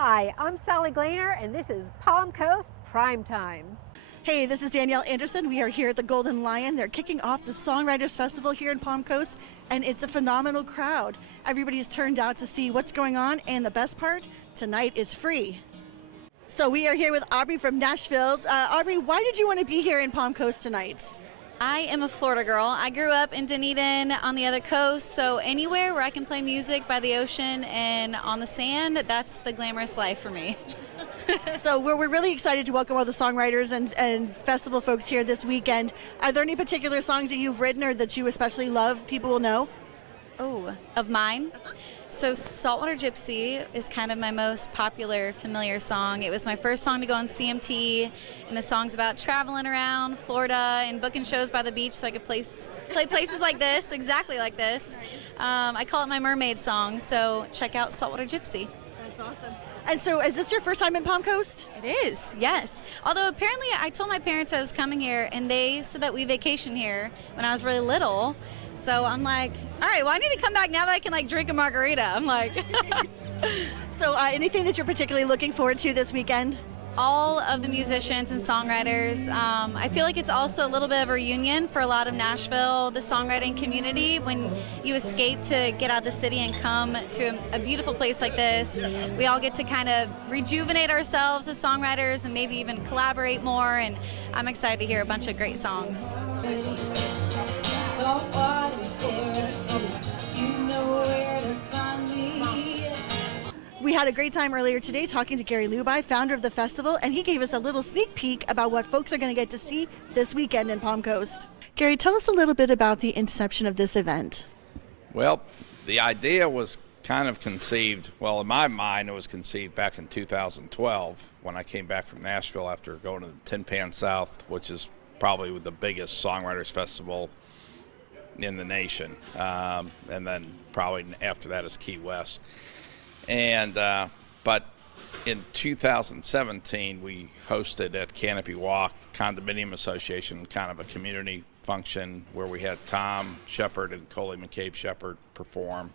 Hi, I'm Sally Glainer, and this is Palm Coast Primetime. Hey, this is Danielle Anderson. We are here at the Golden Lion. They're kicking off the Songwriters Festival here in Palm Coast, and it's a phenomenal crowd. Everybody's turned out to see what's going on, and the best part, tonight is free. So we are here with Aubrey from Nashville. Aubrey, why did you want to be here in Palm Coast tonight? I am a Florida girl. I grew up in Dunedin on the other coast, so anywhere where I can play music by the ocean and on the sand, that's the glamorous life for me. So we're really excited to welcome all the songwriters and festival folks here this weekend. Are there any particular songs that you've written or that you especially love people will know? Oh, of mine? So Saltwater Gypsy is kind of my most popular, familiar song. It was my first song to go on CMT, and the song's about traveling around Florida and booking shows by the beach so I could play places like this, exactly like this. I call it my mermaid song, so check out Saltwater Gypsy. That's awesome. And so is this your first time in Palm Coast? It is, yes. Although apparently I told my parents I was coming here, and they said that we vacation here when I was really little. So I'm like, all right, well, I need to come back now that I can drink a margarita. I'm like. So anything that you're particularly looking forward to this weekend? All of the musicians and songwriters. I feel like it's also a little bit of a reunion for a lot of Nashville, the songwriting community. When you escape to get out of the city and come to a beautiful place like this, we all get to kind of rejuvenate ourselves as songwriters and maybe even collaborate more. And I'm excited to hear a bunch of great songs. We had a great time earlier today talking to Gary Lubai, founder of the festival, and he gave us a little sneak peek about what folks are going to get to see this weekend in Palm Coast. Gary, tell us a little bit about the inception of this event. Well, the idea was kind of conceived, well, in my mind, it was conceived back in 2012 when I came back from Nashville after going to the Tin Pan South, which is probably the biggest songwriters festival in the nation, and then probably after that is Key West. And but in 2017 we hosted at Canopy Walk Condominium Association kind of a community function where we had Tom Shepard and Coley McCabe Shepard perform,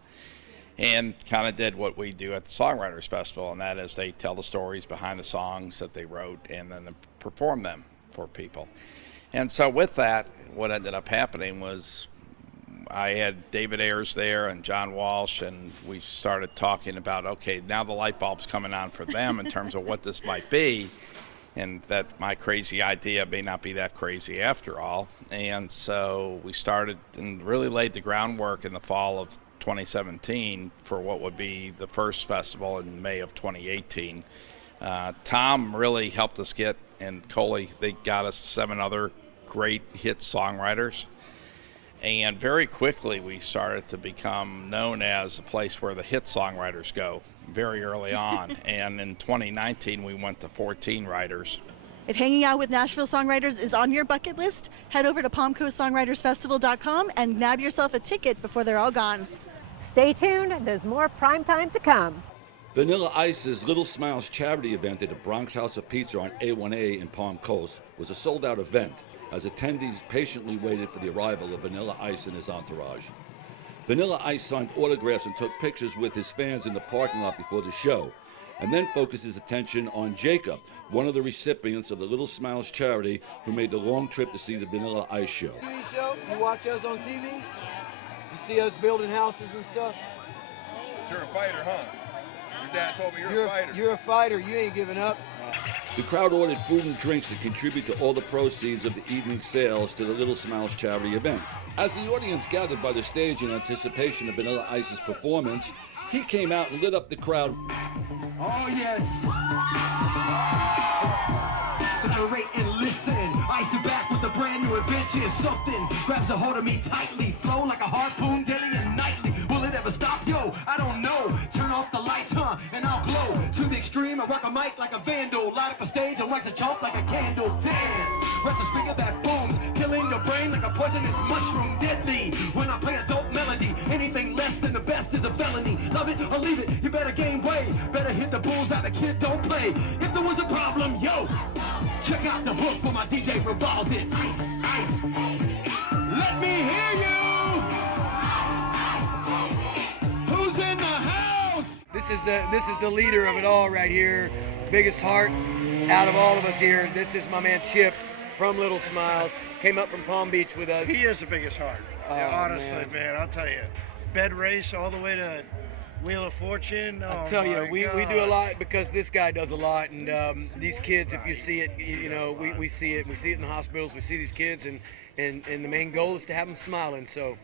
and kind of did what we do at the Songwriters Festival, and that is they tell the stories behind the songs that they wrote and then perform them for people. And so with that, what ended up happening was I had David Ayers there and John Walsh, and we started talking about, okay, now the light bulb's coming on for them in terms of what this might be, and that my crazy idea may not be that crazy after all. And so we started and really laid the groundwork in the fall of 2017 for what would be the first festival in May of 2018. Tom really helped us get, and Coley, they got us 7 other great hit songwriters. And very quickly we started to become known as a place where the hit songwriters go very early on. And in 2019 we went to 14 writers. If hanging out with Nashville songwriters is on your bucket list, head over to palmcoastsongwritersfestival.com and nab yourself a ticket before they're all gone. Stay tuned, there's more primetime to come. Vanilla Ice's Little Smiles charity event at the Bronx House of Pizza on A1A in Palm Coast was a sold-out event, as attendees patiently waited for the arrival of Vanilla Ice and his entourage. Vanilla Ice signed autographs and took pictures with his fans in the parking lot before the show, and then focused his attention on Jacob, one of the recipients of the Little Smiles charity who made the long trip to see the Vanilla Ice show. TV show, you watch us on TV, you see us building houses and stuff. But you're a fighter, huh? Your dad told me you're a fighter. You're a fighter, you ain't giving up. The crowd ordered food and drinks to contribute to all the proceeds of the evening's sales to the Little Smiles charity event. As the audience gathered by the stage in anticipation of Vanilla Ice's performance, he came out and lit up the crowd. Oh yes! Separate and listen. Ice is back with a brand new adventure. Something grabs a hold of me tightly. Flow like a harpoon daily and nightly. Will it ever stop? Yo, I don't know. Turn off the lights, huh? And I'll glow to the extreme. I rock a mic like a vandal. Light up a stage and wax a chalk like a candle. Dance. Rest a speaker that booms. Killing your brain like a poisonous mushroom. Deadly. When I play a dope melody. Anything less than the best is a felony. Love it or leave it. You better gain weight. Better hit the bullseye. The kid don't play. If there was a problem, yo. Check out the hook when my DJ revolves it. Ice, ice. Let me hear you. Who's in the house? This this is the leader of it all right here. Biggest heart out of all of us here. This is my man Chip from Little Smiles. Came up from Palm Beach with us. He is the biggest heart. Oh, honestly, man, I'll tell you. Bed race all the way to Wheel of Fortune. I tell you, we do a lot because this guy does a lot, and these kids, if you see it, you know, we see it. We see it in the hospitals. We see these kids, and the main goal is to have them smiling. So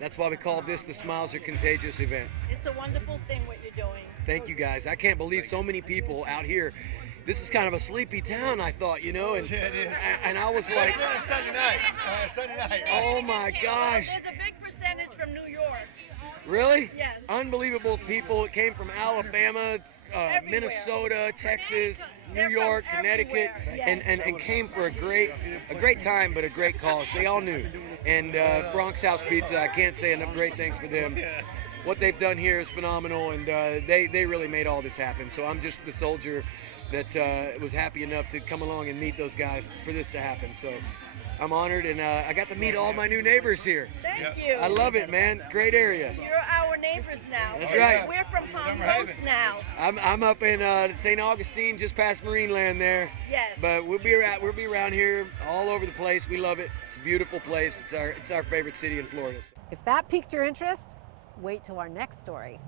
that's why we call this the Smiles Are Contagious event. It's a wonderful thing what you're doing. Thank you, guys. I can't believe so many people out here. This is kind of a sleepy town, I thought, you know, and I was like, Sunday night. Sunday night. oh my gosh. There's a big percentage from New York. Really? Yes. Unbelievable people. It came from Alabama, Minnesota, Texas, New York, Connecticut, and came for a great time, but a great cause. They all knew. And Bronx House Pizza, I can't say enough great things for them. What they've done here is phenomenal, and they really made all this happen. So I'm just the soldier that was happy enough to come along and meet those guys for this to happen. So I'm honored, and I got to meet all my new neighbors here. Thank you. I love it, man. Great area. You're our neighbors now. That's right. We're from Palmcoast now. I'm up in St. Augustine, just past Marineland there. Yes. But we'll be around here all over the place. We love it. It's a beautiful place. It's our favorite city in Florida. If that piqued your interest, wait till our next story.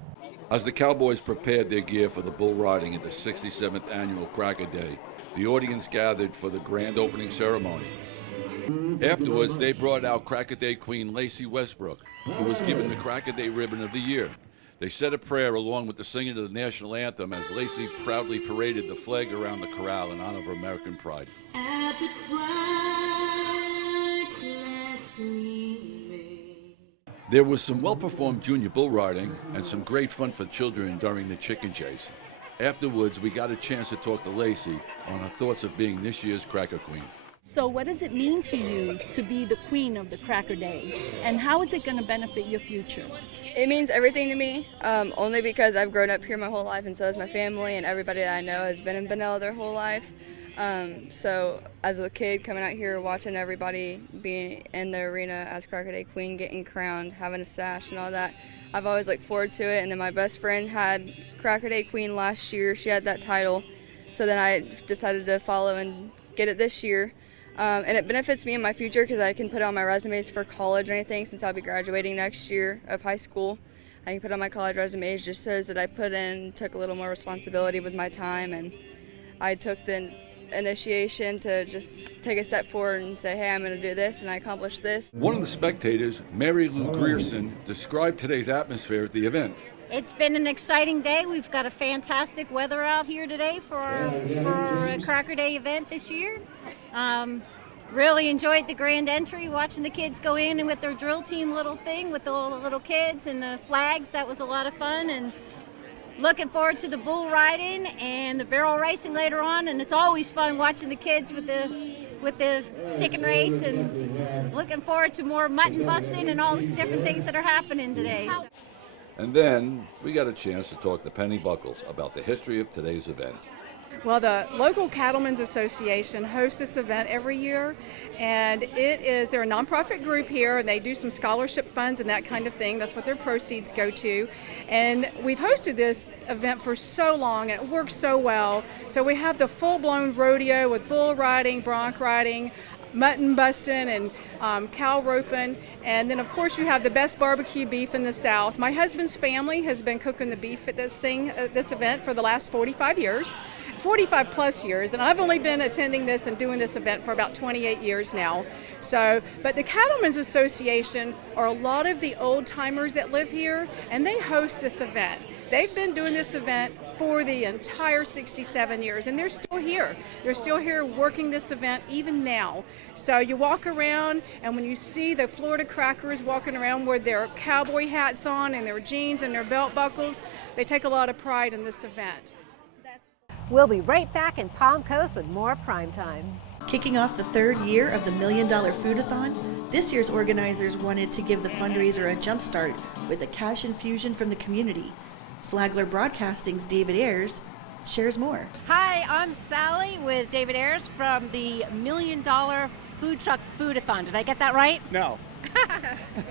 As the Cowboys prepared their gear for the bull riding at the 67th annual Cracker Day, the audience gathered for the grand opening ceremony. Afterwards, they brought out Cracker Day Queen Lacey Westbrook, who was given the Cracker Day Ribbon of the Year. They said a prayer along with the singing of the national anthem as Lacey proudly paraded the flag around the corral in honor of American pride. At the twilight's last gleaming. There was some well-performed junior bull riding and some great fun for children during the chicken chase. Afterwards, we got a chance to talk to Lacey on her thoughts of being this year's Cracker Queen. So what does it mean to you to be the queen of the Cracker Day? And how is it going to benefit your future? It means everything to me, only because I've grown up here my whole life, and so has my family, and everybody that I know has been in Benella their whole life. So as a kid coming out here, watching everybody being in the arena as Cracker Day Queen, getting crowned, having a sash and all that, I've always looked forward to it. And then my best friend had Cracker Day Queen last year. She had that title. So then I decided to follow and get it this year. And it benefits me in my future because I can put it on my resumes for college or anything, since I'll be graduating next year of high school. I can put on my college resumes, just shows that I took a little more responsibility with my time, and I took the initiation to just take a step forward and say, hey, I'm going to do this, and I accomplished this. One of the spectators, Mary Lou Grierson, described today's atmosphere at the event. It's been an exciting day. We've got a fantastic weather out here today for our Cracker Day event this year. Really enjoyed the grand entry, watching the kids go in and with their drill team little thing with the little kids and the flags. That was a lot of fun, and looking forward to the bull riding and the barrel racing later on. And it's always fun watching the kids with the chicken race, and looking forward to more mutton busting and all the different things that are happening today. And then we got a chance to talk to Penny Buckles about the history of today's event. Well, the local Cattlemen's Association hosts this event every year, and they're a nonprofit group here, and they do some scholarship funds and that kind of thing. That's what their proceeds go to. And we've hosted this event for so long, and it works so well. So we have the full-blown rodeo with bull riding, bronc riding, mutton busting, and cow roping, and then of course you have the best barbecue beef in the South. My husband's family has been cooking the beef at this event for the last 45 plus years, and I've only been attending this and doing this event for about 28 years now. So, but the Cattlemen's Association are a lot of the old timers that live here, and they host this event. They've been doing this event for the entire 67 years, and they're still here. They're still here working this event even now. So you walk around, and when you see the Florida Crackers walking around with their cowboy hats on and their jeans and their belt buckles, they take a lot of pride in this event. We'll be right back in Palm Coast with more Primetime. Kicking off the third year of the $1 Million Foodathon, this year's organizers wanted to give the fundraiser a jump start with a cash infusion from the community. Flagler Broadcasting's David Ayers shares more. Hi, I'm Sally with David Ayers from the $1 Million Food Truck Foodathon. Did I get that right? No.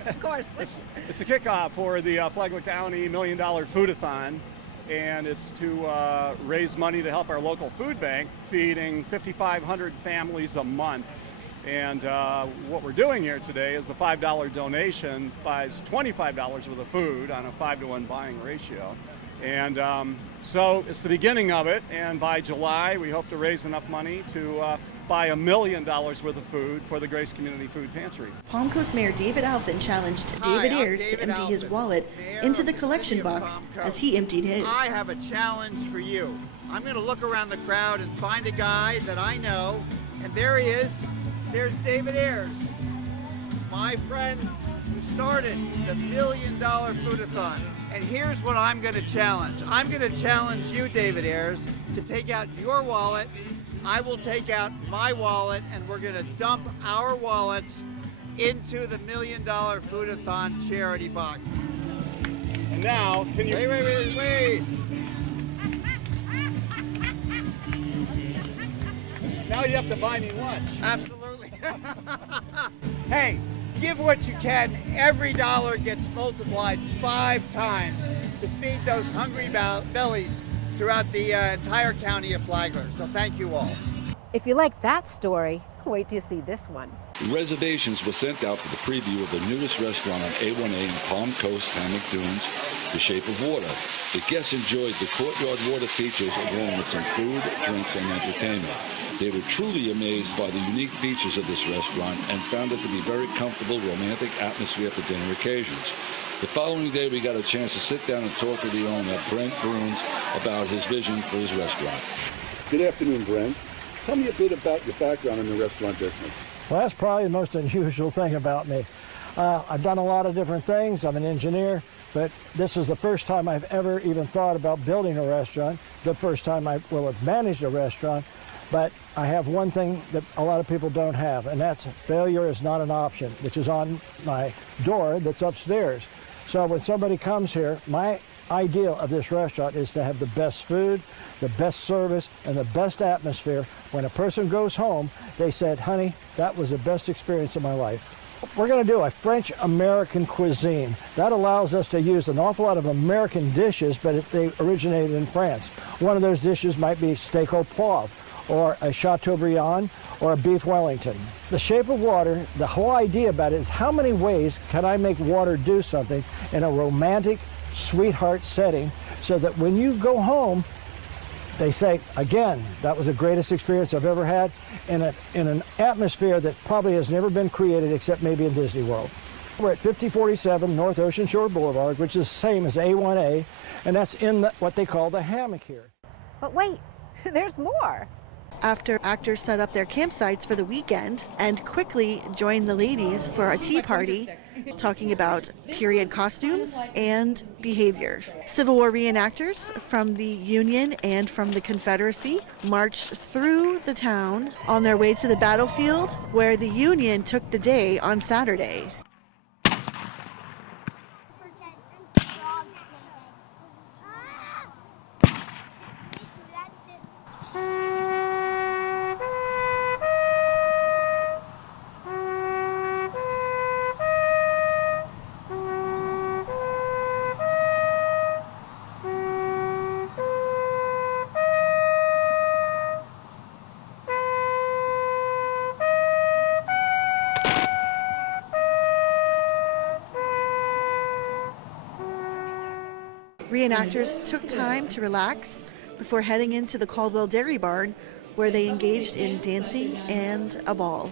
Of course. It's a kickoff for the Flagler County $1 Million Foodathon. and it's to raise money to help our local food bank, feeding 5,500 families a month. And what we're doing here today is the $5 donation buys $25 worth of food on a 5-to-1 buying ratio. And so it's the beginning of it, and by July we hope to raise enough money to buy $1 million worth of food for the Grace Community Food Pantry. Palmcoast Mayor David Alvin challenged David Ayers to empty his wallet into the collection box as he emptied his. I have a challenge for you. I'm going to look around the crowd and find a guy that I know, and there he is. There's David Ayers, my friend who started the $1 Million Food-a-thon. And here's what I'm going to challenge. I'm going to challenge you, David Ayers, to take out your wallet. I will take out my wallet, and we're going to dump our wallets into the $1 Million Food-a-thon charity box. And now, can you... Wait. Now you have to buy me lunch. Absolutely. Hey, give what you can. Every dollar gets multiplied 5 times to feed those hungry bellies throughout the entire county of Flagler. So thank you all. If you like that story, wait till you see this one. Reservations were sent out for the preview of the newest restaurant on A1A in Palm Coast, Hammock Dunes, The Shape of Water. The guests enjoyed the courtyard water features along with some food, drinks, and entertainment. They were truly amazed by the unique features of this restaurant and found it to be very comfortable, romantic atmosphere for dinner occasions. The following day, we got a chance to sit down and talk to the owner, Brent Bruns, about his vision for his restaurant. Good afternoon, Brent. Tell me a bit about your background in the restaurant business. Well, that's probably the most unusual thing about me. I've done a lot of different things. I'm an engineer, but this is the first time I've ever even thought about building a restaurant, the first time I will have managed a restaurant. But I have one thing that a lot of people don't have, and that's failure is not an option, which is on my door that's upstairs. So when somebody comes here, my ideal of this restaurant is to have the best food, the best service, and the best atmosphere. When a person goes home, they said, honey, that was the best experience of my life. We're going to do a French-American cuisine. That allows us to use an awful lot of American dishes, but they originated in France. One of those dishes might be steak au poivre, or a Chateaubriand, or a beef Wellington. The Shape of Water, the whole idea about it is how many ways can I make water do something in a romantic, sweetheart setting so that when you go home, they say, again, that was the greatest experience I've ever had in an atmosphere that probably has never been created except maybe in Disney World. We're at 5047 North Ocean Shore Boulevard, which is the same as A1A, and that's in what they call the hammock here. But wait, there's more. After actors set up their campsites for the weekend and quickly joined the ladies for a tea party, talking about period costumes and behavior. Civil War reenactors from the Union and from the Confederacy marched through the town on their way to the battlefield, where the Union took the day on Saturday. Reenactors took time to relax before heading into the Caldwell Dairy Barn, where they engaged in dancing and a ball.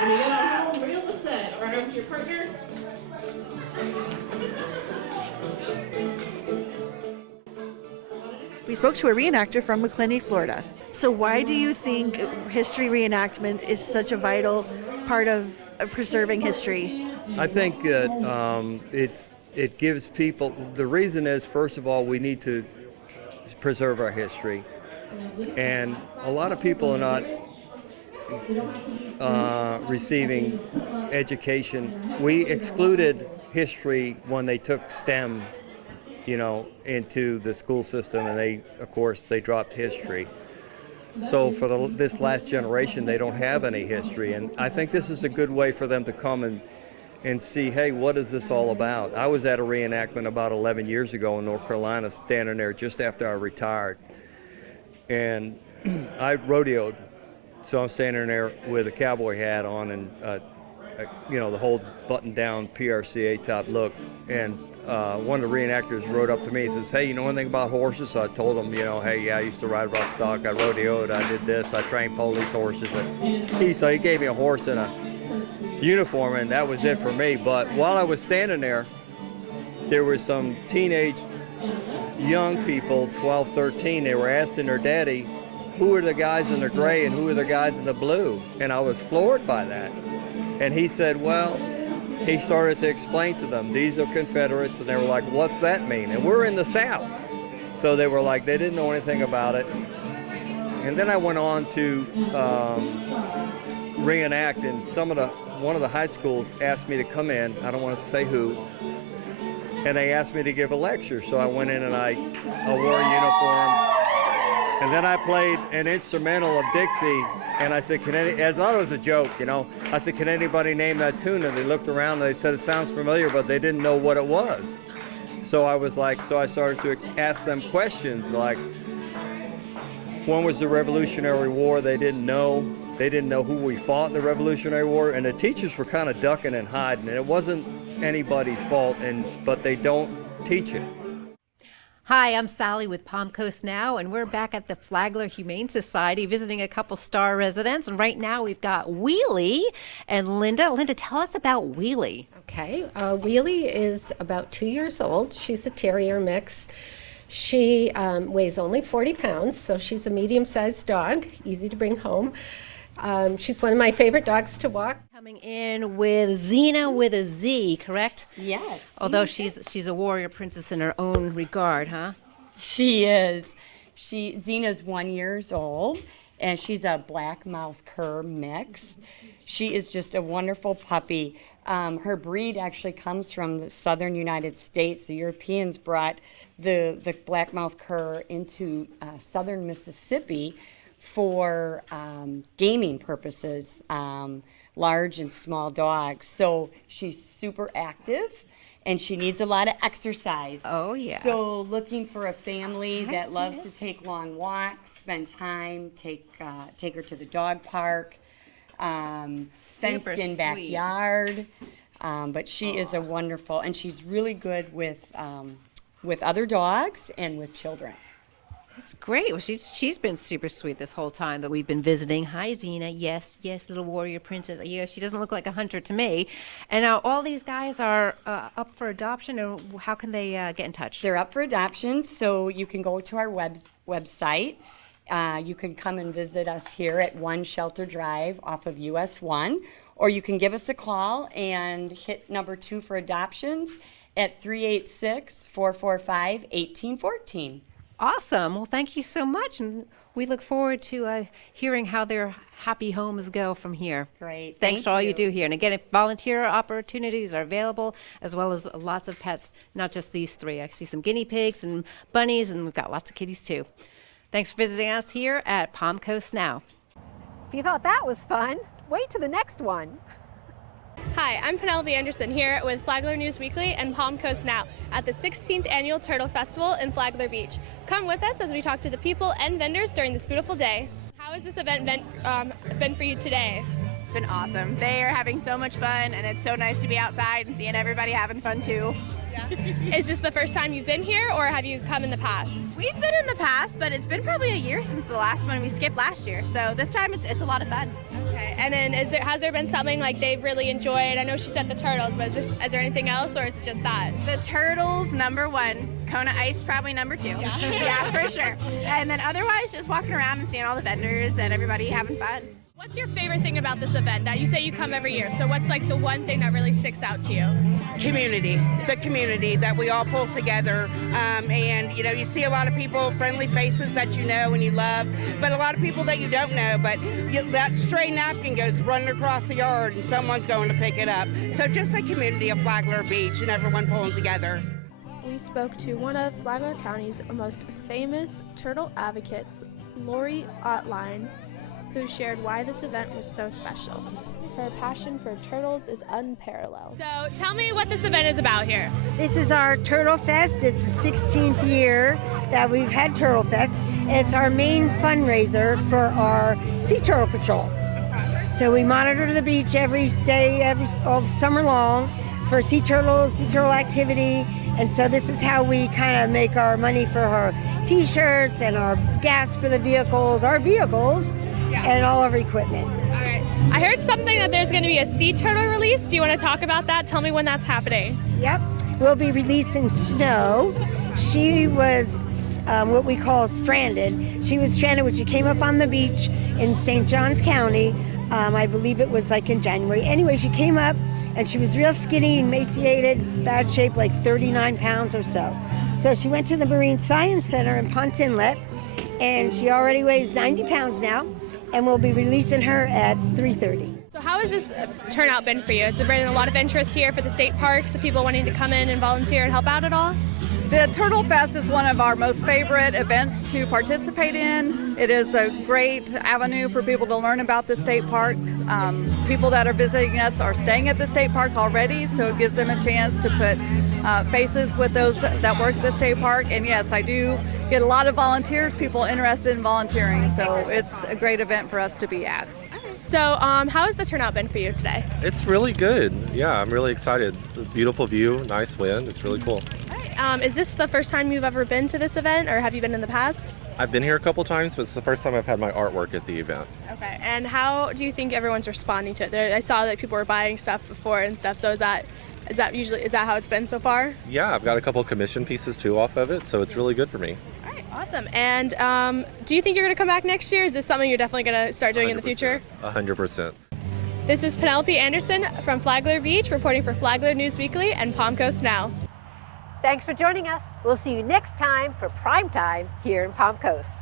When you get on home, reel the set. Right over to your partner. We spoke to a reenactor from McClenny, Florida. So why do you think history reenactment is such a vital part of preserving history? I think that it gives people, the reason is, first of all, we need to preserve our history. And a lot of people are not receiving education. We excluded history when they took STEM, into the school system, and they dropped history. So for this last generation, they don't have any history, and I think this is a good way for them to come and see, hey, what is this all about? I was at a reenactment about 11 years ago in North Carolina, standing there just after I retired. And I rodeoed, so I'm standing there with a cowboy hat on and, the whole button-down PRCA type look. And one of the reenactors rode up to me and says, hey, you know anything about horses? So I told him, hey, yeah, I used to ride rough stock, I rodeoed, I did this, I trained police horses. So he gave me a horse and a uniform, and that was it for me. But while I was standing there, there were some teenage young people, 12, 13, they were asking their daddy, who are the guys in the gray and who are the guys in the blue? And I was floored by that. And he said, well, he started to explain to them, these are Confederates, and they were like, what's that mean? And we're in the South. So they were like, they didn't know anything about it. And then I went on to reenact, and one of the high schools asked me to come in, I don't want to say who, and they asked me to give a lecture. So I went in and I wore a uniform, and then I played an instrumental of Dixie, and I said, I thought it was a joke, I said, can anybody name that tune? And they looked around and they said, it sounds familiar, but they didn't know what it was. So I started to ask them questions like, when was the Revolutionary War? They didn't know. They didn't know who we fought in the Revolutionary War, and the teachers were kind of ducking and hiding, and it wasn't anybody's fault, but they don't teach it. Hi, I'm Sally with Palmcoastnow, and we're back at the Flagler Humane Society visiting a couple star residents. And right now we've got Wheelie and Linda. Linda, tell us about Wheelie. Okay, Wheelie is about 2 years old. She's a terrier mix. She weighs only 40 pounds, so she's a medium-sized dog, easy to bring home. She's one of my favorite dogs to walk. Coming in with Xena with a Z, correct? Yes. Although she's a warrior princess in her own regard, huh? She is. Xena's 1 year old, and she's a black mouth cur mix. She is just a wonderful puppy. Her breed actually comes from the southern United States. The Europeans brought the black mouth cur into southern Mississippi for gaming purposes, large and small dogs. So she's super active, and she needs a lot of exercise. Oh, yeah. So looking for a family that loves to take long walks, spend time, take her to the dog park, fenced-in backyard. But she is a wonderful, and she's really good with other dogs and with children. That's great. Well, she's been super sweet this whole time that we've been visiting. Hi, Xena. Yes, little warrior princess. Yeah, she doesn't look like a hunter to me. And now all these guys are up for adoption, or how can they get in touch? They're up for adoption, so you can go to our website. You can come and visit us here at 1 Shelter Drive off of US 1, or you can give us a call and hit number 2 for adoptions at 386-445-1814. Awesome. Well, thank you so much, and we look forward to hearing how their happy homes go from here. Great. Thanks for all you do here. And again, if volunteer opportunities are available, as well as lots of pets, not just these 3. I see some guinea pigs and bunnies, and we've got lots of kitties too. Thanks for visiting us here at Palmcoastnow. If you thought that was fun, wait till the next one. Hi, I'm Penelope Anderson here with Flagler News Weekly and Palmcoastnow at the 16th Annual Turtle Festival in Flagler Beach. Come with us as we talk to the people and vendors during this beautiful day. How has this event been for you today? It's been awesome. They are having so much fun, and it's so nice to be outside and seeing everybody having fun too. Yeah. Is this the first time you've been here, or have you come in the past? We've been in the past, but it's been probably a year since the last one. We skipped last year, so this time it's a lot of fun. Okay, and then has there been something like they've really enjoyed? I know she said the turtles, but is there anything else, or is it just that? The turtles, #1. Kona Ice, probably #2. Yeah, yeah, for sure. And then otherwise, just walking around and seeing all the vendors and everybody having fun. What's your favorite thing about this event? That you say you come every year, so what's like the one thing that really sticks out to you? Community, the community that we all pull together, and you see a lot of people, friendly faces that you know and you love, but a lot of people that you don't know, but that stray napkin goes running across the yard and someone's going to pick it up. So just a community of Flagler Beach and everyone pulling together. We spoke to one of Flagler County's most famous turtle advocates, Lori Ottline, who shared why this event was so special. Her passion for turtles is unparalleled. So tell me what this event is about here. This is our Turtle Fest. It's the 16th year that we've had Turtle Fest. It's our main fundraiser for our Sea Turtle Patrol. So we monitor the beach every day, all summer long for sea turtle activity. And so this is how we kind of make our money for our t-shirts and our gas for the vehicles, and all of our equipment. All right. I heard something that there's going to be a sea turtle release. Do you want to talk about that? Tell me when that's happening. Yep. We'll be releasing Snow. She was what we call stranded. She was stranded when she came up on the beach in St. Johns County. I believe it was like in January. Anyway, she came up and she was real skinny, emaciated, bad shape, like 39 pounds or so. So she went to the Marine Science Center in Ponce Inlet, and she already weighs 90 pounds now, and we'll be releasing her at 3:30. So how has this turnout been for you? Has there been a lot of interest here for the state parks, the people wanting to come in and volunteer and help out at all? The Turtle Fest is one of our most favorite events to participate in. It is a great avenue for people to learn about the state park. People that are visiting us are staying at the state park already, so it gives them a chance to put faces with those that work at the state park. And yes, I do get a lot of volunteers, people interested in volunteering, so it's a great event for us to be at. So how has the turnout been for you today? It's really good. Yeah, I'm really excited. Beautiful view, nice wind. It's really cool. Is this the first time you've ever been to this event, or have you been in the past? I've been here a couple times, but it's the first time I've had my artwork at the event. Okay, and how do you think everyone's responding to it? I saw that people were buying stuff before and stuff, so is that how it's been so far? Yeah, I've got a couple commission pieces too off of it, so it's really good for me. All right, awesome. And do you think you're going to come back next year? Is this something you're definitely going to start doing in the future? 100%. This is Penelope Anderson from Flagler Beach, reporting for Flagler News Weekly and Palmcoastnow. Thanks for joining us. We'll see you next time for Prime Time here in Palm Coast.